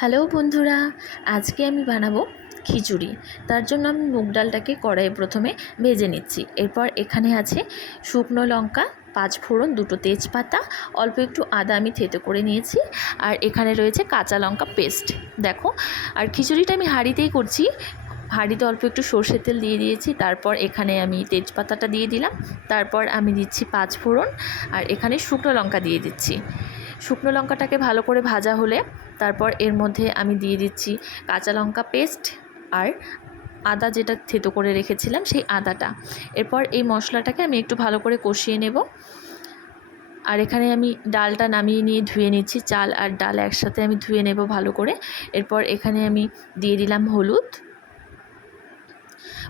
Hello বন্ধুরা, আজকে আমি বানাবো খিচুড়ি। তার জন্য আমি মুগ ডালটাকে কড়াইয়ে প্রথমে ভেজে নিচ্ছি। এরপর এখানে আছে শুকনো লঙ্কা, পাঁচ ফোড়ন, দুটো তেজপাতা, অল্প একটু আদা আমি থেতো করে নিয়েছি, আর এখানে রয়েছে কাঁচা লঙ্কা পেস্ট। দেখো, আর খিচুড়িটা আমি হাঁড়িতেই করছি। হাঁড়িতে অল্প একটু সর্ষের তেল দিয়ে দিয়েছি, তারপর এখানে আমি তেজপাতাটা দিয়ে দিলাম, তারপর আমি দিচ্ছি পাঁচ ফোড়ন, আর এখানে শুকনো লঙ্কা দিয়ে দিচ্ছি। শুকনো লঙ্কাটাকে ভালো করে ভাজা হলে তারপর এর মধ্যে আমি দিয়ে দিচ্ছি কাঁচা লঙ্কা পেস্ট আর আদা যেটা থেতো করে রেখেছিলাম সেই আদাটা। এরপর এই মশলাটাকে আমি একটু ভালো করে কষিয়ে নেব। আর এখানে আমি ডালটা নামিয়ে নিয়ে ধুয়ে নিচ্ছি, চাল আর ডাল একসাথে আমি ধুয়ে নেব ভালো করে। এরপর এখানে আমি দিয়ে দিলাম হলুদ।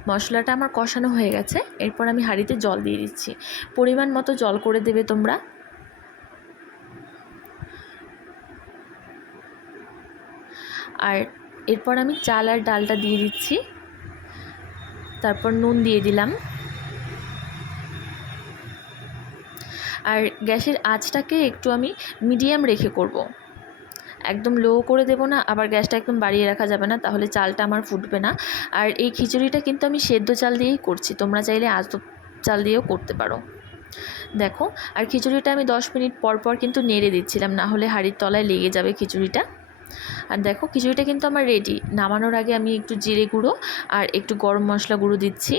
মশলাটা আমার কষানো হয়ে গেছে। এরপর আমি হাঁড়িতে জল দিয়ে দিচ্ছি। পরিমাণ মতো জল করে দেবে তোমরা। আর এরপর আমি চাল আর ডালটা দিয়ে দিচ্ছি। তারপর নুন দিয়ে দিলাম। আর গ্যাসের আঁচটাকে একটু আমি মিডিয়াম রেখে করব। একদম লো করে দেবো না, আবার গ্যাসটা একদম বাড়িয়ে রাখা যাবে না, তাহলে চালটা আমার ফুটবে না। আর এই খিচুড়িটা কিন্তু আমি সেদ্ধ চাল দিয়েই করছি, তোমরা চাইলে আস্ত চাল দিয়েও করতে পারো। দেখো, আর খিচুড়িটা আমি দশ মিনিট পর পর কিন্তু নেড়ে দিচ্ছিলাম, না হলে হাঁড়ির তলায় লেগে যাবে খিচুড়িটা। আর দেখো, খিচুড়িটা কিন্তু আমার রেডি নামানোর আগে আমি একটু জিরে গুঁড়ো আর একটু গরম মশলা গুঁড়ো দিচ্ছি।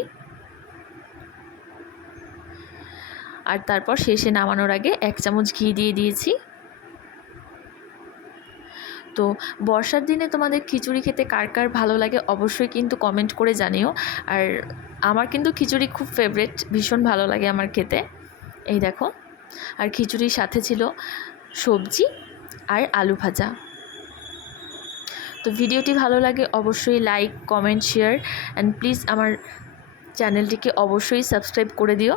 আর তারপর শেষে নামানোর আগে এক চামচ ঘি দিয়ে দিয়েছি। তো বর্ষার দিনে তোমাদের খিচুড়ি খেতে কার কার ভালো লাগে অবশ্যই কিন্তু কমেন্ট করে জানিও। আর আমার কিন্তু খিচুড়ি খুব ফেভারেট ভীষণ ভালো লাগে আমার খেতে। এই দেখো, আর খিচুড়ির সাথে ছিল সবজি আর আলু ভাজা। তো ভিডিওটি ভালো লাগে অবশ্যই like comment share and please আমার চ্যানেলটিকে অবশ্যই সাবস্ক্রাইব করে দিও।